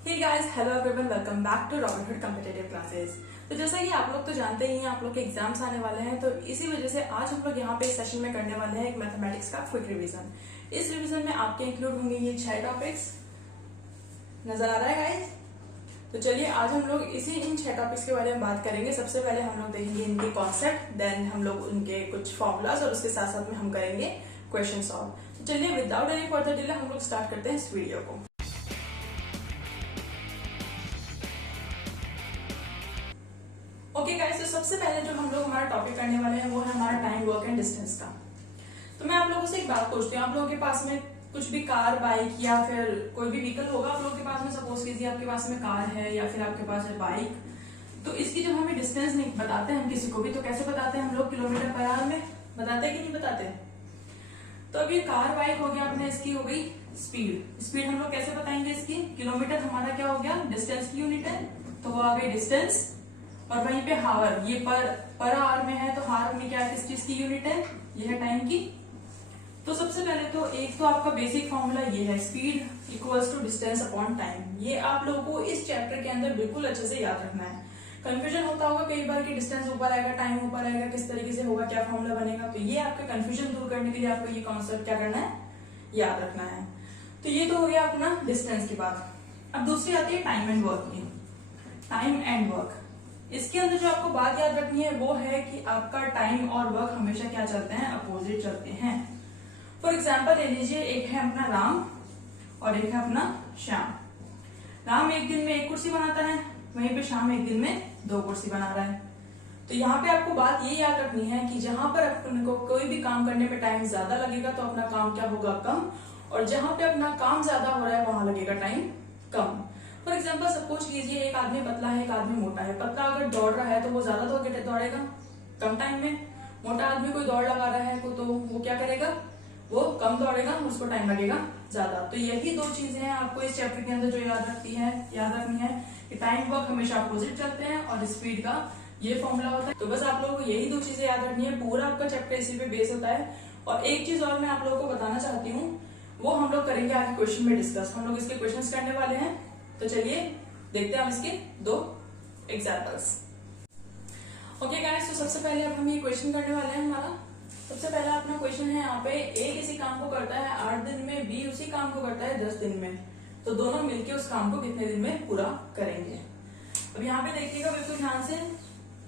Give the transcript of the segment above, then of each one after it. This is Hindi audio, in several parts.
Hey guys, hello everyone, welcome back to Robinhood competitive classes. तो जैसा कि आप लोग तो जानते ही हैं, आप लोग के एग्जाम्स आने वाले हैं, तो इसी वजह से आज हम लोग यहाँ पे इस सेशन में करने वाले हैं एक मैथमेटिक्स का क्विक रिवीजन। इस रिवीजन में आपके इंक्लूड होंगे ये 6 टॉपिक्स। नजर आ रहा है गाइस? तो चलिए आज हम लोग इन 6 टॉपिक्स के बारे में बात करेंगे। सबसे पहले हम लोग देखेंगे इनके कॉन्सेप्ट, देन हम लोग उनके कुछ फॉर्मूलाज और उसके साथ साथ में हम करेंगे क्वेश्चन सॉल्व। तो चलिए विदाउट एनी फर्दर डिले हम लोग स्टार्ट करते हैं इस वीडियो को। ओके गाइस, तो सबसे पहले जो हम लोग हमारा टॉपिक करने वाले हैं वो है हमारा टाइम, वर्क एंड डिस्टेंस का। तो मैं आप लोगों से एक बात पूछती हूँ, आप लोगों के पास में कुछ भी कार, बाइक या फिर कोई भी व्हीकल होगा आप लोगों के पास में। सपोज कीजिए आपके पास में कार है या फिर आपके पास है बाइक, तो इसकी जब हमें डिस्टेंस नहीं बताते हैं हम किसी को भी, तो कैसे बताते हैं हम लोग? किलोमीटर पर आवर में बताते हैं कि नहीं बताते? तो अब ये कार बाइक हो गया अपने, इसकी हो गई स्पीड। स्पीड हम लोग कैसे बताएंगे इसकी? किलोमीटर हमारा क्या हो गया? डिस्टेंस की यूनिट है, तो वो आ गई डिस्टेंस। और वहीं पे हावर, ये पर आवर में है, तो हावर में क्या है, किस चीज की यूनिट है? ये है टाइम की। तो सबसे पहले तो एक तो आपका बेसिक फॉर्मूला ये है, speed equals to distance upon time. ये आप लोगों को इस चैप्टर के अंदर बिल्कुल अच्छे से याद रखना है। कंफ्यूजन होता होगा कई बार कि डिस्टेंस ऊपर आएगा, टाइम ऊपर आएगा, किस तरीके से होगा, क्या फॉर्मूला बनेगा। तो ये आपके कंफ्यूजन दूर करने के लिए आपको ये कॉन्सेप्ट क्या करना है? याद रखना है। तो ये तो हो गया अपना डिस्टेंस की बात। अब दूसरी आती है टाइम एंड वर्क की। टाइम एंड वर्क, इसके अंदर जो आपको बात याद रखनी है वो है कि आपका टाइम और वर्क हमेशा क्या चलते हैं? अपोजिट चलते हैं। फॉर एग्जाम्पल ले लीजिए, एक है अपना राम और एक है अपना श्याम। राम एक दिन में 1 कुर्सी बनाता है, वहीं पे श्याम एक दिन में 2 कुर्सी बना रहा है। तो यहाँ पे आपको बात ये याद रखनी है कि जहां पर अपन को कोई भी काम करने में टाइम ज्यादा लगेगा तो अपना काम क्या होगा? कम। और जहां पे अपना काम ज्यादा हो रहा है वहां लगेगा time come. For example suppose कीजिए एक आदमी पतला है, एक आदमी मोटा है। पतला अगर दौड़ रहा है तो वो ज्यादा दौड़ेगा कम टाइम में। मोटा आदमी कोई दौड़ लगा रहा है तो वो क्या करेगा? वो कम दौड़ेगा, उसको टाइम लगेगा ज्यादा। तो यही 2 चीजें हैं आपको इस चैप्टर के अंदर जो याद रखनी है कि टाइम वर्क हमेशा अपोजिट चलते हैं और स्पीड का ये फॉर्मूला होता है। तो बस आप लोगों को यही 2 चीजें याद रखनी है। पूरा आपका चैप्टर इसी पे बेस होता है। और एक चीज और मैं आप लोगों को बताना चाहती हूँ, वो हम लोग करेंगे आगे क्वेश्चन में डिस्कस। हम लोग इसके क्वेश्चन करने वाले हैं, तो चलिए देखते हैं हम इसके 2 एग्जाम्पल्स। ओके गाइस, तो सबसे पहले अब हम ये क्वेश्चन करने वाले हैं। हमारा सबसे पहला अपना क्वेश्चन है, यहाँ पे ए किसी काम को करता है 8 दिन में, बी उसी काम को करता है 10 दिन में। तो दोनों मिलके उस काम को कितने दिन में पूरा करेंगे? अब यहाँ पे देखिएगा बिल्कुल ध्यान से,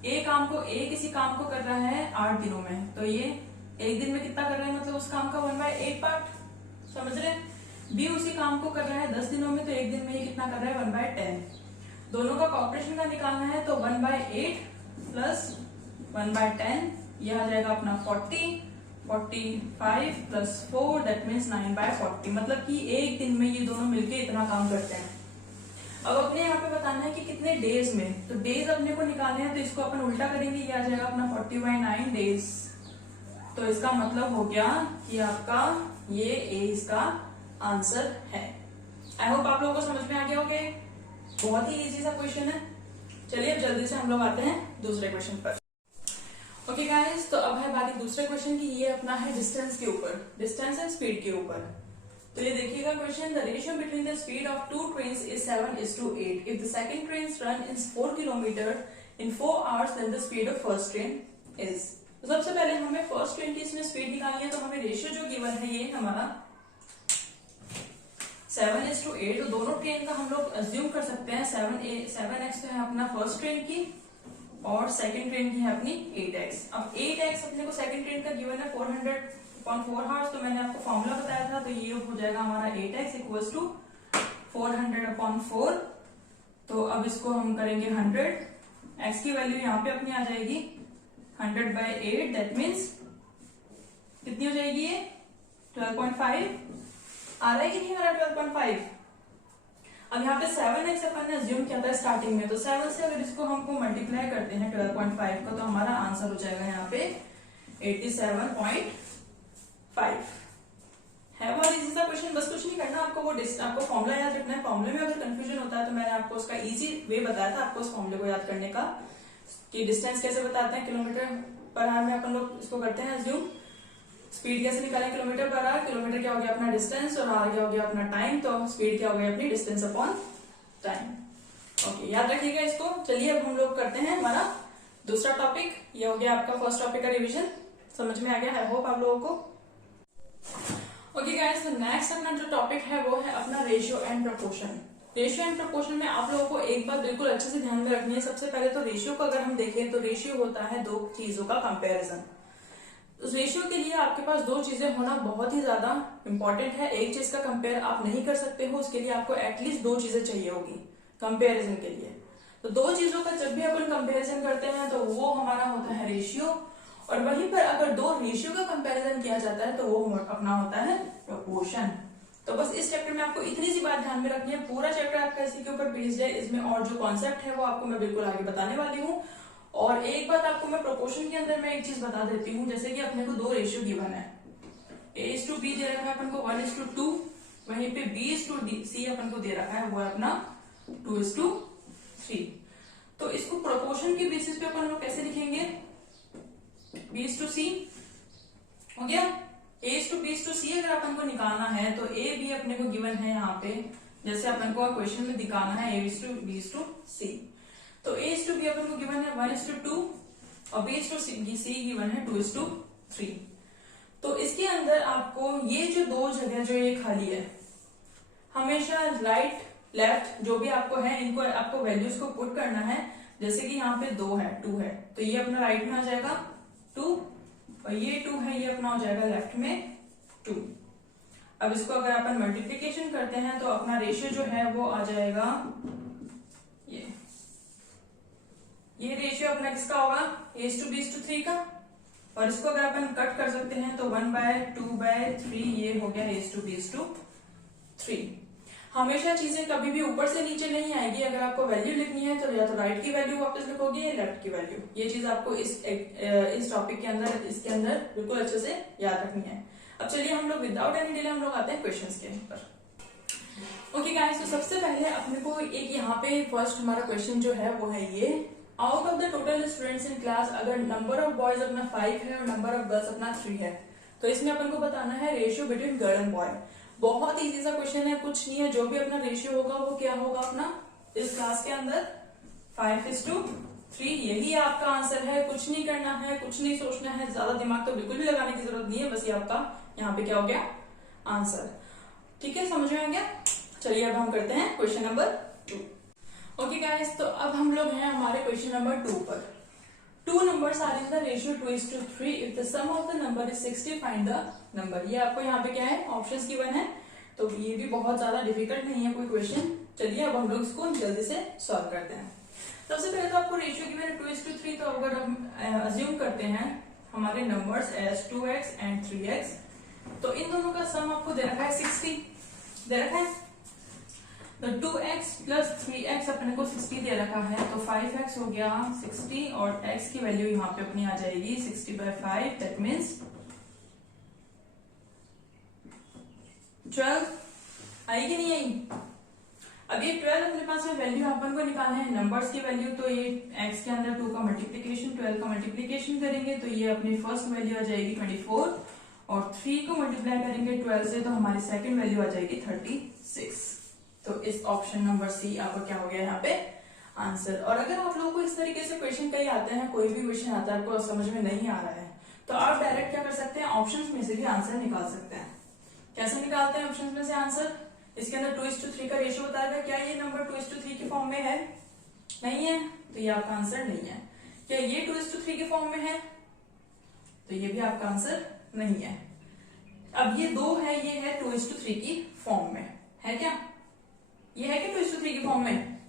ए किसी काम को कर रहा है 8 दिनों में, तो ये एक दिन में कितना कर रहा है? मतलब उस काम का 1/8 पार्ट। समझ रहे? बी उसी काम को कर रहा है 10 दिनों में, तो एक दिन में ये कितना कर रहा है? 1/10। दोनों का कॉपरेशन का निकालना है, तो 1/8 प्लस 1/10, यह आ जाएगा अपना 40, 45 प्लस 4 दैट मीन्स 9/40। मतलब कि एक दिन में ये दोनों मिलके इतना काम करते हैं। अब अपने यहाँ पे बताना है कि कितने डेज में, तो डेज अपने को निकालने हैं, तो इसको अपन उल्टा करेंगे, ये आ जाएगा अपना 40/9 डेज। तो इसका मतलब हो गया कि आपका ये ए इसका आंसर है। आई होप आप लोगों को समझ में आ गया होगा। बहुत ही इजी सा क्वेश्चन है। चलिए अब जल्दी से हम लोग आते हैं दूसरे क्वेश्चन पर। ओके गाइस, तो अब है बारी दूसरे क्वेश्चन की। ये अपना है डिस्टेंस के ऊपर, डिस्टेंस एंड स्पीड के ऊपर। तो ये देखिएगा question, the ratio between the speed of 2 trains is 7:8। If the second train run in 4 kilometre in 4 hours, then the speed of first train is. तो सबसे पहले हमें फर्स्ट ट्रेन की इसमें स्पीड निकालनी है, तो हमें रेशियो जो गिवन है ये हमारा 7:8। तो दोनों ट्रेन का हम लोग अज्यूम कर सकते हैं 7x तो है अपना फर्स्ट ट्रेन की और सेकंड ट्रेन की है अपनी 8x। अब 8x अपने को सेकंड ट्रेन का गिवन है 400/4 हार्स। तो मैंने आपको फॉर्मूला बताया था, तो ये हो जाएगा हमारा 8x इक्वल्स टू 400/4। तो अब इसको हम करेंगे 100। x की वैल्यू यहाँ पे अपनी आ जाएगी 100/8, दैट मीन्स कितनी हो जाएगी ये? 12.5 आ रहा है कि नहीं आ रहा? 12.5। अब यहाँ पे 7x अपन ने अज्यूम किया था स्टार्टिंग में, तो 7 से अगर इसको हमको मल्टीप्लाई करते हैं 12.5 का, तो हमारा आंसर हो जाएगा यहाँ पे 87.5 है। बहुत इजी सा क्वेश्चन, बस कुछ नहीं करना आपको, आपको फॉर्मूला याद रखना है। फॉर्मूले में अगर कंफ्यूजन होता है तो मैंने आपको उसका इजी वे बताया था आपको उस फॉर्मूले को याद करने का, कि डिस्टेंस कैसे बताते हैं। किलोमीटर पर आवर में अपन लोग इसको करते हैं अज्यूम। स्पीड कैसे निकालें? Kilometre per hour. किलोमीटर क्या हो गया? अपना डिस्टेंस, और आर क्या हो गया? अपना टाइम। तो स्पीड क्या हो गई? अपनी डिस्टेंस अपॉन टाइम। ओके, याद रखिएगा इसको। चलिए अब हम लोग करते हैं हमारा दूसरा टॉपिक। ये हो गया आपका फर्स्ट टॉपिक का रिवीजन, समझ में आ गया आई होप आप लोगों को। ओके गाइस, तो नेक्स्ट अपना जो टॉपिक है वो है अपना ratio and proportion. Ratio and proportion में आप लोगों को एक बात बिल्कुल अच्छे से ध्यान में रखनी है। सबसे पहले तो रेशियो को अगर हम देखें तो रेशियो होता है दो चीजों का कंपैरिजन। उस रेशियो के लिए आपके पास दो चीजें होना बहुत ही ज्यादा इंपॉर्टेंट है। एक चीज का कंपेयर आप नहीं कर सकते हो, उसके लिए आपको एटलीस्ट दो चीजें चाहिए होगी कंपैरिजन के लिए। तो दो चीजों का जब भी अपन कंपैरिजन करते हैं तो वो हमारा होता है रेशियो, और वहीं पर अगर दो रेशियो का कंपैरिजन किया जाता है तो वो अपना होता है प्रपोर्शन। तो बस इस चैप्टर में आपको इतनी सी बात ध्यान में रखनी है। पूरा चैप्टर आपका इसी के ऊपर बेस्ड है। इसमें और जो कॉन्सेप्ट है वो आपको मैं बिल्कुल आगे बताने वाली हूँ। और एक बात आपको मैं प्रोपोर्शन के अंदर मैं एक चीज बता देती हूँ, जैसे कि अपने को दो रेशियो गिवन है, A:B दे रखा है अपन को 1:2, वहीं पे B:C अपन को दे रखा है वो है अपना 2:3। तो इसको प्रोपोर्शन के बेसिस पे अपन लोग कैसे लिखेंगे, B:C हो गया। A:B:C अगर अपन को निकालना है तो A B अपने को गिवन है यहाँ पे, जैसे अपन को क्वेश्चन में दिखाना है A:B:C। तो A:B अपन को गिवन है 1:2 और B:C गिवन है 2:3। तो इसके अंदर आपको ये जो दो जगह जो ये खाली है, हमेशा राइट लेफ्ट जो भी आपको है इनको आपको वैल्यूज को पुट करना है। जैसे कि यहाँ पे 2 है 2 है तो ये अपना राइट में आ जाएगा 2, और ये 2 है ये अपना हो जाएगा लेफ्ट में 2। अब इसको अगर अपन मल्टीप्लीकेशन करते हैं तो अपना रेशियो जो है वो आ जाएगा ये रेशियो अपना किसका होगा, A:B:3 का। और इसको अगर अपन कट कर सकते हैं तो 1/2/3 ये हो गया A:B:3। हमेशा चीजें कभी भी ऊपर से नीचे नहीं आएगी। अगर आपको वैल्यू लिखनी है तो या तो राइट की वैल्यू वापस लिखोगे या लेफ्ट की वैल्यू। ये चीज आपको इस टॉपिक के अंदर इसके अंदर बिल्कुल अच्छे से याद रखनी है। अब चलिए हम लोग विदाउट एनी डिले हम लोग आते हैं क्वेश्चंस के ऊपर। ओके गाइस, तो सबसे पहले अपने को एक यहाँ पे फर्स्ट हमारा क्वेश्चन जो है वो है ये, out of the total students in class अगर नंबर ऑफ बॉयज अपना 5 है और नंबर ऑफ गर्ल्स अपना 3 है तो इसमें अपन को बताना है ratio between girl and boy. बहुत इजी सा क्वेश्चन है, कुछ नहीं है। जो भी अपना रेशियो होगा वो क्या होगा अपना इस क्लास के अंदर 5:3, यही आपका आंसर है। कुछ नहीं करना है, कुछ नहीं सोचना है, ज्यादा दिमाग तो बिल्कुल भी लगाने की जरूरत नहीं है। बस ये आपका यहाँ पे क्या हो गया आंसर। ठीक है, समझ में आ गया। चलिए अब हम करते हैं क्वेश्चन नंबर 2। ओके गाइस, तो अब हम लोग हैं हमारे क्वेश्चन नंबर 2 पर। 2 numbers are in the ratio 2:3 if the sum of the number is 60 find the number। ये आपको यहाँ पे क्या है ऑप्शंस गिवन है, तो ये भी बहुत ज्यादा डिफिकल्ट नहीं है कोई क्वेश्चन। चलिए अब हम लोग इसको जल्दी से सॉल्व करते हैं। सबसे पहले तो आपको रेशियो गिवन है 2:3, तो अगर हम अज्यूम करते हैं हमारे numbers as 2x and 3x, तो इन दोनों का सम आपको दे रखा है 60 दे रखा है। तो 2x प्लस 3x अपने को 60 दे रखा है, तो 5x हो गया 60 और x की वैल्यू यहाँ पे अपनी आ जाएगी 60/5, दैट मीन्स 12 आएगी नहीं आई। अब ये 12 अपने पास में वैल्यू अपन को निकालना है नंबर्स की वैल्यू, तो ये x के अंदर 2 का मल्टीप्लीकेशन 12 का मल्टीप्लीकेशन करेंगे तो ये अपनी फर्स्ट वैल्यू आ जाएगी 24, और 3 को मल्टीप्लाई करेंगे 12 से तो हमारी सेकंड वैल्यू आ जाएगी 36। तो इस ऑप्शन नंबर सी आपका क्या हो गया यहाँ पे आंसर। और अगर आप लोगों को इस तरीके से क्वेश्चन कई आते हैं, कोई भी क्वेश्चन आता है आपको समझ में नहीं आ रहा है, तो आप डायरेक्ट क्या कर सकते हैं ऑप्शंस में से भी आंसर निकाल सकते हैं। कैसे निकालते हैं ऑप्शंस में से आंसर, इसके अंदर 2:3 का रेशियो बताया, क्या ये नंबर 2:3 के फॉर्म में है, नहीं है, तो ये आपका आंसर नहीं है। क्या ये 2:3 के फॉर्म में है, तो ये भी आपका आंसर नहीं है। अब ये 2 है, ये है 2:3 की फॉर्म में है क्या, ये है क्या 2:3 की फॉर्म में,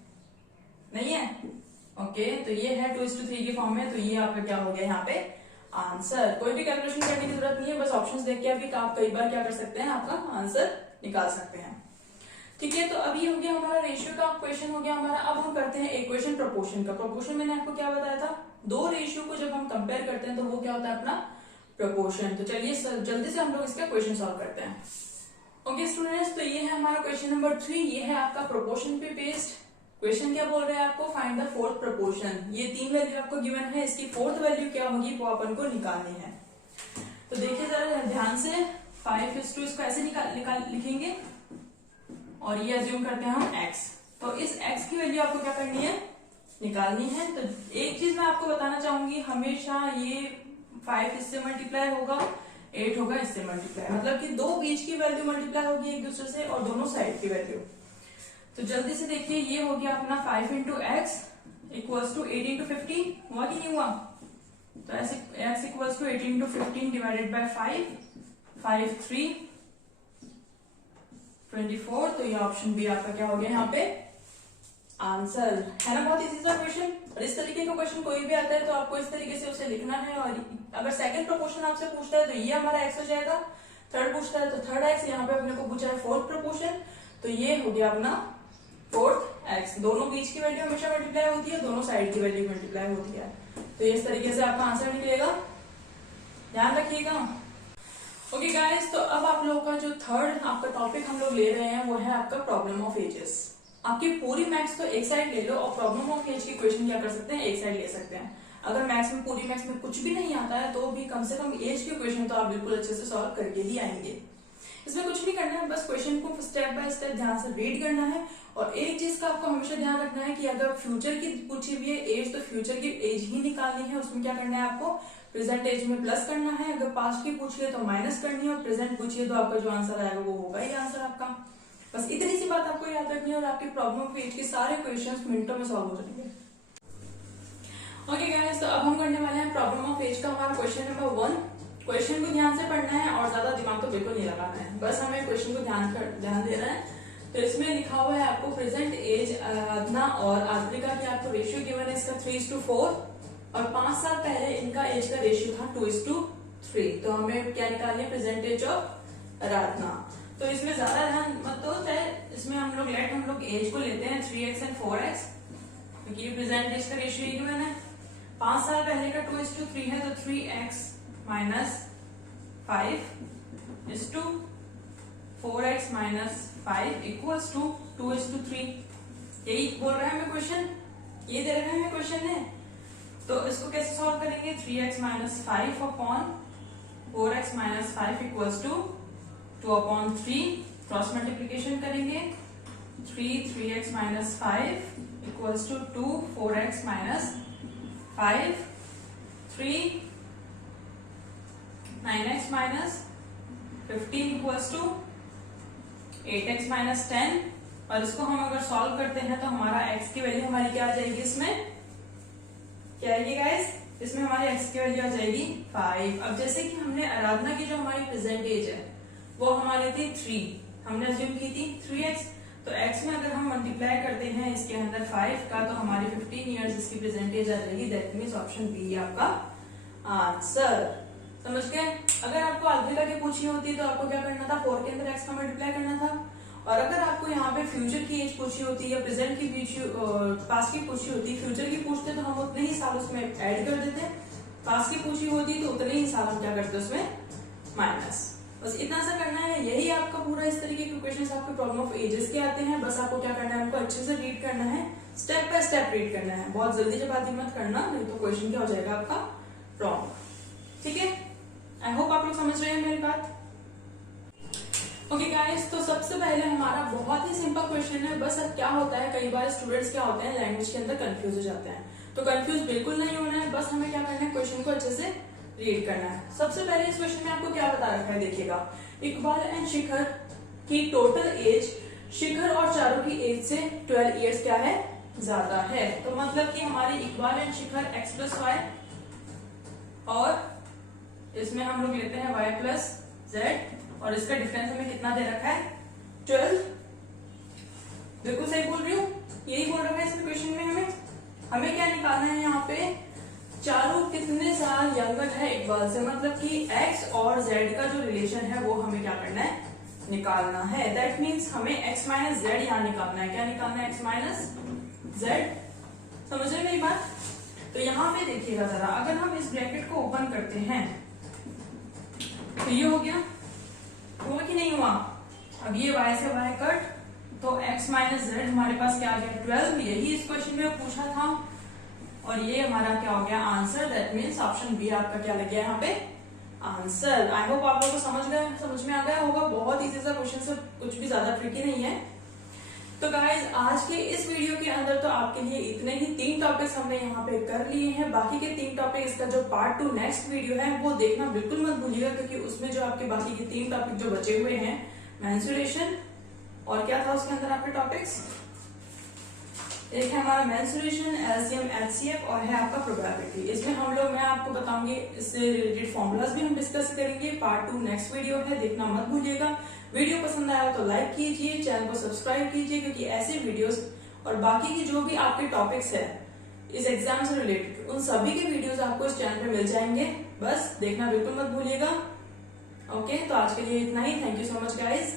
नहीं है। ओके, तो ये है 2:3 की फॉर्म में, तो ये आपका क्या हो गया यहाँ पे आंसर। कोई भी कैलकुलेशन करने की जरूरत नहीं है, बस ऑप्शंस देख के अभी आप कई बार क्या कर सकते हैं आपका आंसर निकाल सकते हैं। ठीक है, तो अभी हो गया हमारा रेशियो का क्वेश्चन हो गया हमारा। अब हम करते हैं एक क्वेश्चन प्रपोर्शन का। प्रपोर्शन मैंने आपको क्या बताया था, दो रेशियो को जब हम कंपेयर करते हैं तो वो क्या होता है अपना प्रपोर्शन। तो चलिए जल्दी से हम लोग इसका क्वेश्चन सॉल्व करते हैं। ओके स्टूडेंट्स, तो ये है हमारा क्वेश्चन नंबर 3। ये है आपका प्रोपोर्शन पे बेस्ड क्वेश्चन। क्या बोल रहे हैं आपको, फाइंड द फोर्थ प्रोपोर्शन। ये 3 वैल्यू आपको गिवन है, इसकी फोर्थ वैल्यू क्या होगी वो अपन को निकालनी है। तो देखिए जरा ध्यान से, 5:2 इसको ऐसे लिखेंगे और ये अज्यूम करते हैं हम x। तो इस वैल्यू आपको क्या करनी है, निकालनी है। तो एक चीज मैं आपको बताना चाहूंगी, हमेशा ये 5 इससे मल्टीप्लाई होगा, 8 होगा इससे मल्टीप्लाई, मतलब कि दो बीच की वैल्यू मल्टीप्लाई होगी एक दूसरे से और दोनों साइड की वैल्यू। तो जल्दी से देखिए, ये हो गया अपना 5 into x equals to 8 into 15, हुआ कि नहीं हुआ? तो ऐसे x equals to 8 into 15 divided by 5, 5 3 24। तो ये ऑप्शन बी आपका क्या हो गया यहाँ पे आंसर, है ना? बहुत इजी सा क्वेश्चन। और इस तरीके का क्वेश्चन कोई भी आता है तो आपको इस तरीके से उसे लिखना है। और अगर सेकंड प्रोपोर्शन आपसे पूछता है तो ये हमारा x हो जाएगा, थर्ड पूछता है तो थर्ड x, यहाँ पे अपने को पूछा है फोर्थ प्रोपोर्शन, तो ये हो गया अपना फोर्थ x। दोनों बीच की वैल्यू हमेशा मल्टीप्लाई होती है, दोनों साइड की वैल्यू मल्टीप्लाई होती है। तो इस तरीके से आपका आंसर निकलेगा, ध्यान रखिएगा। ओके गाइस, तो अब आप लोगों का जो थर्ड आपका टॉपिक हम लोग ले रहे हैं वो है आपका प्रॉब्लम ऑफ एजेस। आपकी पूरी मैथ्स तो एक साइड ले लो और प्रॉब्लम ऑफ एज की क्वेश्चन क्या कर सकते हैं, एक साइड ले सकते हैं। अगर मैथ्स में पूरी मैथ्स में कुछ भी नहीं आता है तो भी कम से कम एज की क्वेश्चन तो आप बिल्कुल अच्छे से सॉल्व करके ही आएंगे। इसमें कुछ नहीं करना है, बस क्वेश्चन को स्टेप बाय स्टेप ध्यान से रीड करना है। और एक चीज का आपको हमेशा ध्यान रखना है कि अगर फ्यूचर की पूछी हुई है एज तो फ्यूचर की एज ही निकालनी है। उसमें क्या करना है आपको, प्रेजेंट एज में प्लस करना है, अगर पास्ट की पूछिए तो माइनस करनी है, और प्रेजेंट पूछिए तो आपका जो आंसर आएगा वो होगा ही आंसर आपका। बस इतनी सी बात आपको याद रखनी है और आपकी प्रॉब्लम ऑफ एज के सारे क्वेश्चंस मिनटों में सॉल्व हो जाएंगे। ओके गाइस, तो अब हम करने वाले हैं प्रॉब्लम ऑफ एज का हमारा क्वेश्चन नंबर 1। क्वेश्चन को ध्यान से पढ़ना है और ज्यादा दिमाग तो बिल्कुल नहीं लगाना है, बस हमें क्वेश्चन को ध्यान देना है। तो इसमें लिखा हुआ है आपको प्रेजेंट एज आराधना और आद्रिका की आपको रेशियो गिवन है इसका 3:4, और 5 साल पहले इनका एज का रेशियो था 2:3। तो हमें क्या निकालनी है, प्रेजेंट एज ऑफ आराधना। तो इसमें ज्यादा ध्यान मत दो, चाहे इसमें हम लोग एज को लेते हैं 3x एंड 4x, क्योंकि प्रेजेंट एज का रेशियो गिवन है। 5 साल पहले का 2:3 है, तो 3x minus 5 is to 4x minus 5 equals to 2:3। यही बोल रहा है हमें क्वेश्चन, ये दे रहा है हमें क्वेश्चन है। तो इसको कैसे सॉल्व करेंगे, 3x minus 5 upon 4x minus 5 equals to 2/3। Cross multiplication करेंगे, 3x minus 5 equals to 2, 4x minus 5, 3 9x minus 15 equals to 8x minus 10। और इसको हम अगर सॉल्व करते हैं तो हमारा x की वैल्यू हमारी क्या आ जाएगी, इसमें क्या आएगी गाइस, इसमें हमारी x की वैल्यू आ जाएगी 5। अब जैसे कि हमने आराधना की जो हमारी प्रेजेंट एज है वो हमारी थी 3, हमने अज्यूम की थी 3x। तो x में अगर हम मल्टीप्लाई करते हैं इसके अंदर 5 का, तो हमारी 15 इयर्स इसकी प्रेजेंट एज आ जाएगी। दैट मीन्स ऑप्शन बी आपका आंसर। समझ गए? अगर आपको आद्रिका की पूछी होती तो आपको क्या करना था, 4 के अंदर x का मल्टीप्लाई करना था। और अगर आपको यहाँ पे फ्यूचर की एज पूछी होती या प्रेजेंट की पास्ट की पूछी होती, फ्यूचर की पूछते तो हम उतने ही साल उसमें ऐड कर देते, पास्ट की पूछी होती तो उतने ही साल हम क्या करते उसमें माइनस। बस इतना सा करना है, यही आपका पूरा इस तरीके के क्वेश्चंस आपके प्रॉब्लम ऑफ एजेस के आते हैं। बस आपको क्या करना है, आपको अच्छे से रीड करना है, स्टेप बाय स्टेप रीड करना है, बहुत जल्दी जल्दी मत करना, नहीं तो क्वेश्चन क्या हो जाएगा आपका रॉन्ग। ठीक है, आई होप आप लोग समझ रहे हैं मेरी बात। ओके गाइस, तो सबसे पहले हमारा बहुत ही सिंपल क्वेश्चन है। बस अब क्या होता है, कई बार स्टूडेंट्स क्या होते हैं लैंग्वेज के अंदर कंफ्यूज हो जाते हैं, तो कंफ्यूज बिल्कुल नहीं होना है। बस हमें क्या करना है, क्वेश्चन को अच्छे से रीड करना है। सबसे पहले इस क्वेश्चन में आपको क्या बता रखा है, देखिएगा, इकबाल एंड शिखर की टोटल एज शिखर और चारों की एज से 12 इयर्स क्या है, ज्यादा है। तो मतलब कि हमारी इकबाल एंड शिखर x+y, और इसमें हम लोग लेते हैं y+z, और इसका डिफरेंस हमें कितना दे रखा है, 12। बिल्कुल सही बोल रही हूँ, यही बोल रखा है इसमें क्वेश्चन में। हमें क्या निकालना है यहाँ पे, चारों कितने साल यंगर है इकबाल से, मतलब कि x और z का जो रिलेशन है वो हमें क्या करना है, निकालना है। दैट मीन्स हमें x माइनस z यहाँ निकालना है। क्या निकालना है, x माइनस z। समझ रहे मेरी बात? तो यहाँ पे देखिएगा जरा, अगर हम इस ब्रैकेट को ओपन करते हैं तो ये हो गया, हुआ कि नहीं हुआ? अब ये y से y कट, तो x माइनस z हमारे पास क्या आ गया, 12। यही इस क्वेश्चन में पूछा था, और ये हमारा क्या हो गया, answer. That means option B आपका क्या लग गया यहाँ पे, आंसर। आई होप आप लोग को समझ में आ गया होगा। बहुत इजी सा क्वेश्चन से, कुछ भी ज्यादा ट्रिकी नहीं है। तो गाइज, आज के इस वीडियो के अंदर तो आपके लिए इतने ही 3 टॉपिक्स हमने यहाँ पे कर लिए हैं। बाकी के 3 टॉपिक, इसका जो पार्ट 2 नेक्स्ट वीडियो है वो देखना बिल्कुल मत भूलिएगा, क्योंकि उसमें जो आपके बाकी के 3 टॉपिक जो बचे हुए हैं, मेंस्ट्रुएशन और क्या था उसके अंदर आपके टॉपिक्स, एक है हमारा मेंस्ट्रुएशन, एलसीएम, एचसीएफ और है आपका प्रोबेबिलिटी। इसमें मैं आपको बताऊंगी, इससे रिलेटेड फॉर्मूलाज भी हम डिस्कस करेंगे। पार्ट 2 नेक्स्ट वीडियो है, देखना मत भूलिएगा। वीडियो पसंद आया तो लाइक कीजिए, चैनल को सब्सक्राइब कीजिए, क्योंकि ऐसे वीडियोस और बाकी की जो भी आपके टॉपिक्स है इस एग्जाम से रिलेटेड, उन सभी के वीडियोस आपको इस चैनल पे मिल जाएंगे। बस देखना बिल्कुल मत भूलिएगा। ओके, तो आज के लिए इतना ही। Thank you so much guys.